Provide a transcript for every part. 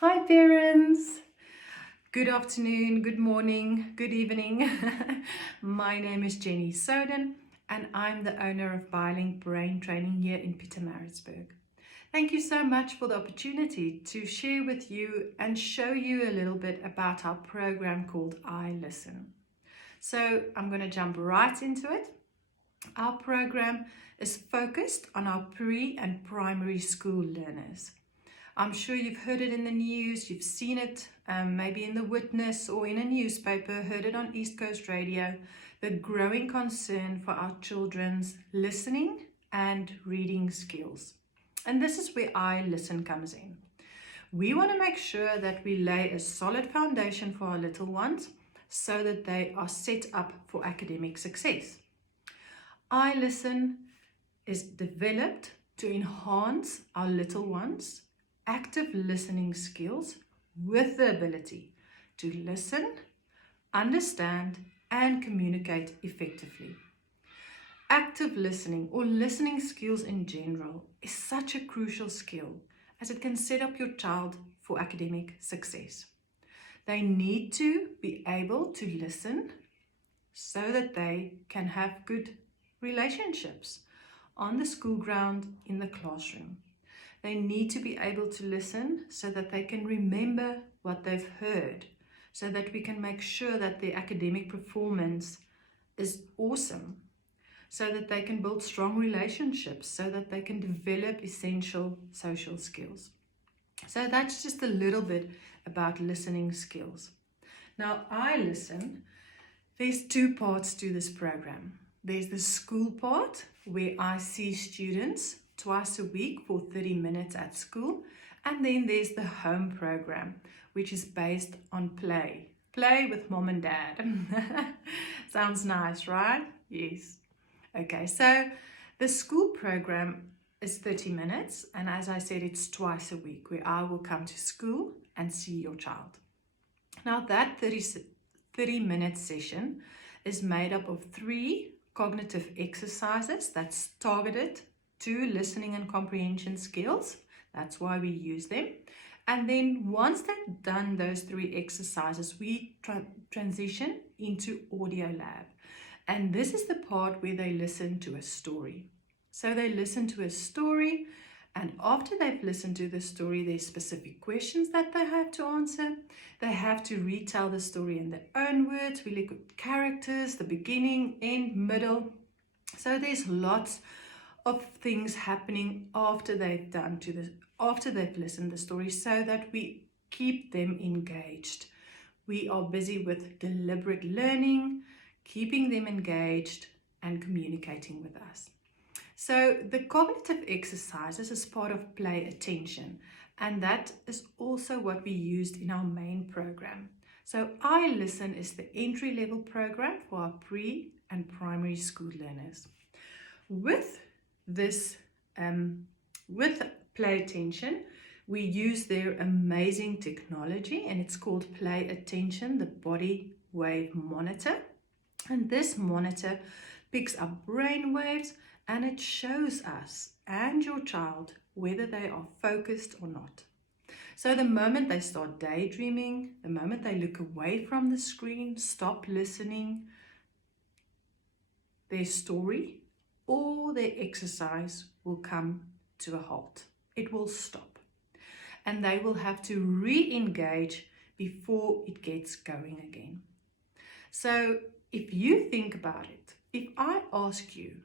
Hi parents! Good afternoon, good morning, good evening. My name is Jenny Soden and I'm the owner of Biolink Brain Training here in Pietermaritzburg. Thank you so much for the opportunity to share with you and show you a little bit about our program called iListen. So I'm going to jump right into it. Our program is focused on our pre and primary school learners. I'm sure you've heard it in the news, you've seen it maybe in the Witness or in a newspaper, heard it on East Coast Radio, the growing concern for our children's listening and reading skills. And this is where iListen comes in. We want to make sure that we lay a solid foundation for our little ones so that they are set up for academic success. iListen is developed to enhance our little ones' active listening skills with the ability to listen, understand, and communicate effectively. Active listening or listening skills in general is such a crucial skill as it can set up your child for academic success. They need to be able to listen so that they can have good relationships on the school ground, in the classroom. They need to be able to listen so that they can remember what they've heard, so that we can make sure that their academic performance is awesome, so that they can build strong relationships, so that they can develop essential social skills. So that's just a little bit about listening skills. Now, iListen, there's two parts to this program. There's the school part where I see students twice a week for 30 minutes at school. And then there's the home program, which is based on play. Play with mom and dad. Sounds nice, right? Yes. Okay, so the school program is 30 minutes. And as I said, it's twice a week where I will come to school and see your child. Now that 30-minute session is made up of 3 cognitive exercises that's targeted to listening and comprehension skills. That's why we use them. And then once they've done those 3 exercises, we transition into audio lab. And this is the part where they listen to a story. So they listen to a story, and after they've listened to the story, there's specific questions that they have to answer. They have to retell the story in their own words. We look at characters, the beginning, end, middle. So there's lots of things happening after they've listened to the story, so that we keep them engaged. We are busy with deliberate learning, keeping them engaged, and communicating with us. So the cognitive exercises is part of play attention, and that is also what we used in our main program. So iListen is the entry-level program for our pre and primary school learners. With this, with play attention, we use their amazing technology, and it's called Play Attention, the body wave monitor. And this monitor picks up brain waves, and it shows us and your child whether they are focused or not. So the moment they start daydreaming, the moment they look away from the screen, stop listening, their story or their exercise will come to a halt. It will stop. And they will have to re-engage before it gets going again. So if you think about it, if I ask you,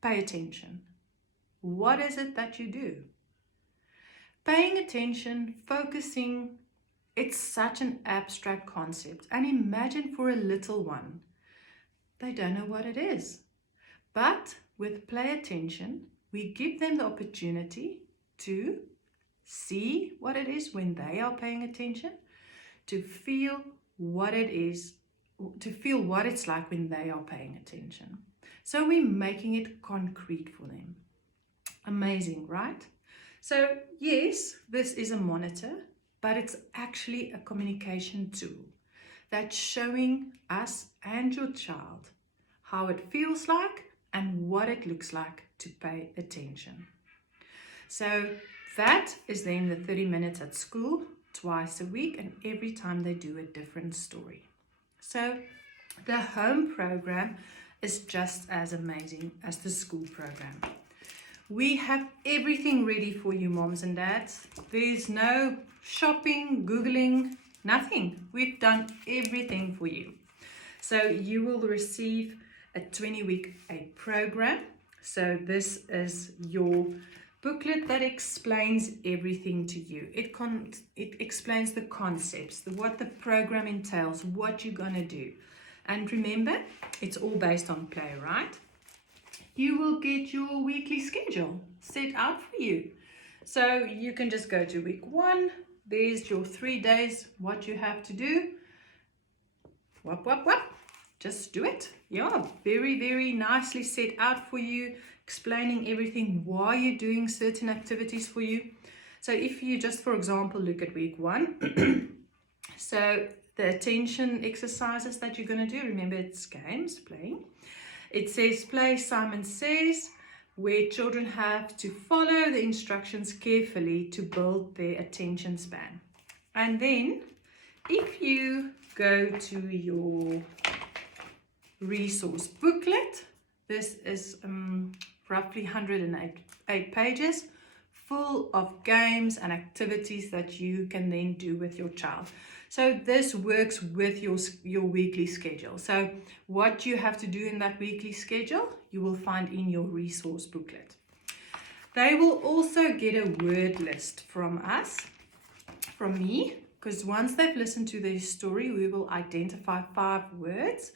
pay attention, what is it that you do? Paying attention, focusing, it's such an abstract concept. And imagine for a little one, they don't know what it is. But with play attention, we give them the opportunity to see what it is when they are paying attention, to feel what it is, to feel what it's like when they are paying attention. So we're making it concrete for them. Amazing, right? So yes, this is a monitor, but it's actually a communication tool that's showing us and your child how it feels like and what it looks like to pay attention. So That is then the 30 minutes at school twice a week, and every time they do a different story. So the home program is just as amazing as the school program. We have everything ready for you, moms and dads. There's no shopping, Googling, nothing. We've done everything for you. So you will receive a 20-week aid program. So this is your booklet that explains everything to you. It explains the concepts, what the program entails, what you're going to do. And remember, it's all based on play, right? You will get your weekly schedule set out for you. So you can just go to week 1. There's your 3 days, what you have to do. Whoop, whoop, whoop. Just do it. Yeah, very, very nicely set out for you, explaining everything, why you're doing certain activities for you. So if you just, for example, look at week 1, so the attention exercises that you're going to do, remember it's games, playing. It says play Simon Says, where children have to follow the instructions carefully to build their attention span. And then if you go to your resource booklet, this is roughly 108 pages, full of games and activities that you can then do with your child. So this works with your weekly schedule. So what you have to do in that weekly schedule, you will find in your resource booklet. They will also get a word list from us, from me, because once they've listened to their story, we will identify 5 words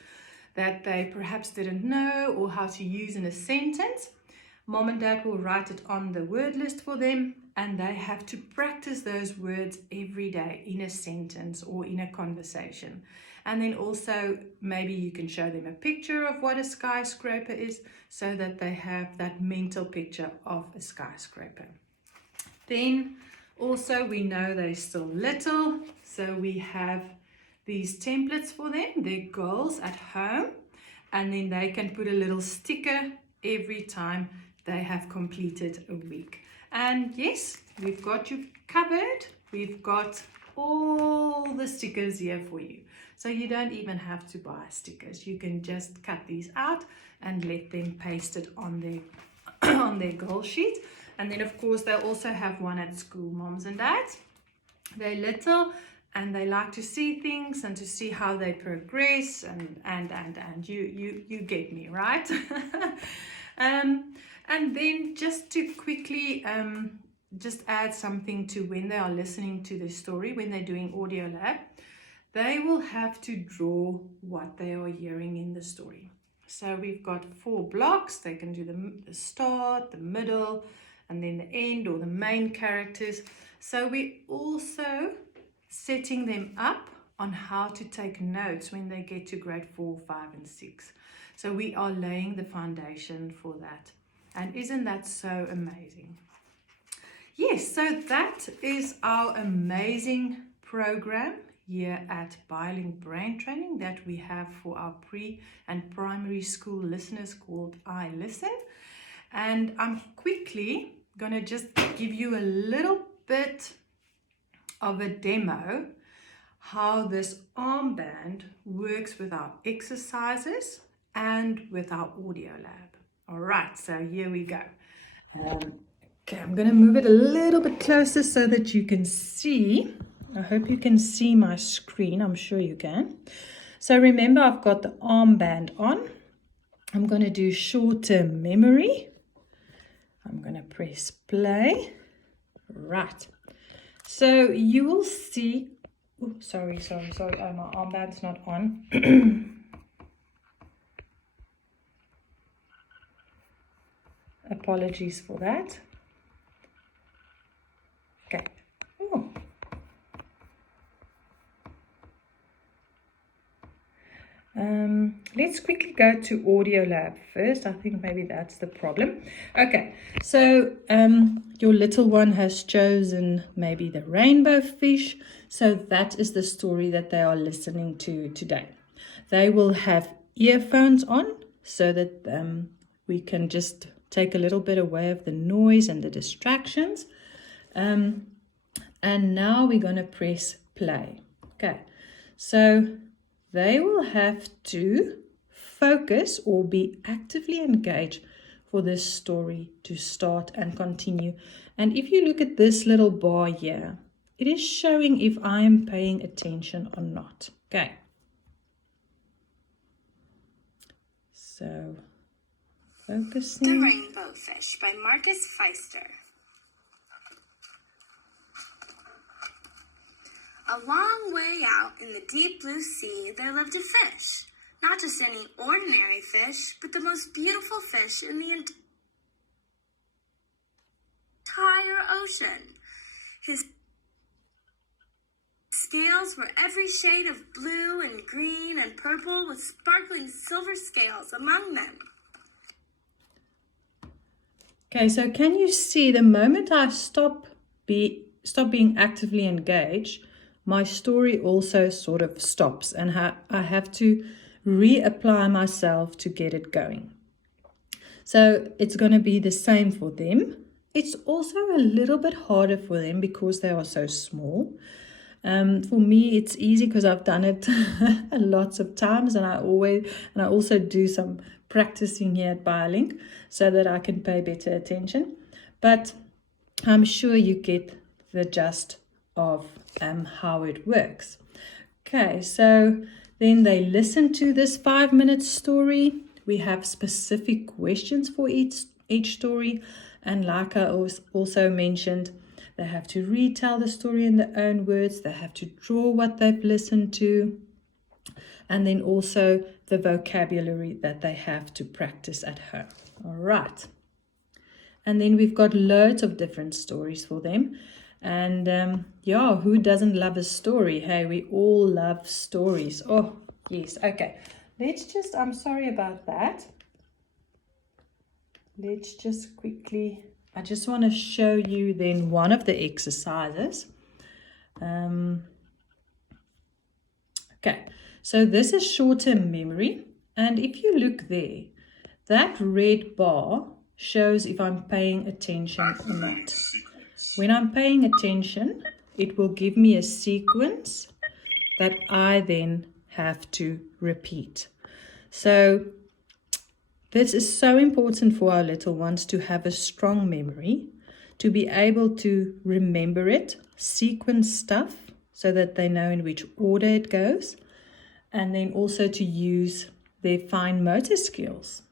that they perhaps didn't know or how to use in a sentence. Mom and dad will write it on the word list for them, and they have to practice those words every day in a sentence or in a conversation. And then also maybe you can show them a picture of what a skyscraper is so that they have that mental picture of a skyscraper. Then also we know they're still little, so we have these templates for them, their goals at home, and then they can put a little sticker every time they have completed a week. And yes, we've got you covered. We've got all the stickers here for you. So you don't even have to buy stickers. You can just cut these out and let them paste it on their on their goal sheet. And then of course they'll also have one at school, moms and dads. They're little and they like to see things and to see how they progress and you get me, right? And then just to quickly just add something to when they are listening to the story, when they're doing audio lab, they will have to draw what they are hearing in the story. So we've got 4 blocks. They can do the start, the middle, and then the end or the main characters. So we're also setting them up on how to take notes when they get to grade 4, 5, and 6. So we are laying the foundation for that. And isn't that so amazing? Yes, so that is our amazing program here at Biolink Brain Training that we have for our pre and primary school listeners called iListen. And I'm quickly going to just give you a little bit of a demo how this armband works with our exercises and with our audio lab. All right, so here we go. Okay, I'm going to move it a little bit closer so that you can see. I hope you can see my screen. I'm sure you can. So remember, I've got the armband on. I'm going to do short-term memory. I'm going to press play. Right. So you will see. Oh, sorry. Oh, my armband's not on. Apologies for that. Okay. Oh. Let's quickly go to Audio Lab first. I think maybe that's the problem. Okay, so your little one has chosen maybe the rainbow fish. So that is the story that they are listening to today. They will have earphones on so that we can just take a little bit away of the noise and the distractions. And now we're going to press play. Okay, so they will have to focus or be actively engaged for this story to start and continue. And if you look at this little bar here, it is showing if I am paying attention or not. Okay. So, focusing. The Rainbow Fish by Marcus Pfister. A long way out in the deep blue sea, there lived a fish. Not just any ordinary fish, but the most beautiful fish in the entire ocean. His scales were every shade of blue and green and purple, with sparkling silver scales among them. Okay, so can you see the moment I stop being actively engaged, my story also sort of stops, and I have to reapply myself to get it going. So it's going to be the same for them. It's also a little bit harder for them because they are so small. For me, it's easy because I've done it lots of times, and I also do some practicing here at Biolink so that I can pay better attention. But I'm sure you get the gist of how it works. Okay, so then they listen to this 5-minute story. We have specific questions for each story, and like I also mentioned, they have to retell the story in their own words. They have to draw what they've listened to, and then also the vocabulary that they have to practice at home. All right. And then we've got loads of different stories for them. And yeah, who doesn't love a story? Hey, we all love stories. Oh, yes. Okay. I'm sorry about that. Let's just quickly, I just want to show you then one of the exercises. Okay, so this is short-term memory. And if you look there, that red bar shows if I'm paying attention or not. When I'm paying attention, it will give me a sequence that I then have to repeat. So this is so important for our little ones to have a strong memory, to be able to remember it, sequence stuff so that they know in which order it goes, and then also to use their fine motor skills.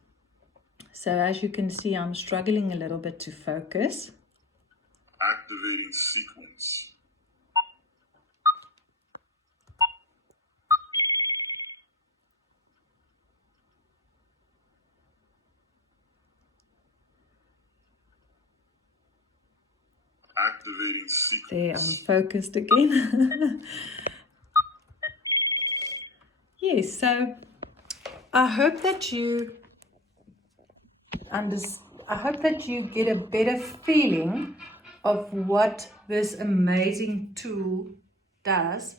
So as you can see, I'm struggling a little bit to focus. Activating sequence. Activating sequence. There, I'm focused again. Yes, so I hope that you get a better feeling of what this amazing tool does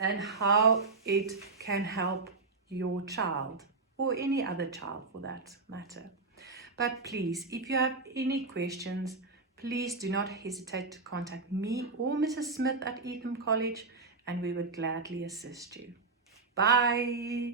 and how it can help your child or any other child for that matter. But please, if you have any questions, please do not hesitate to contact me or Mrs. Smith at Etham College, and we would gladly assist you. Bye.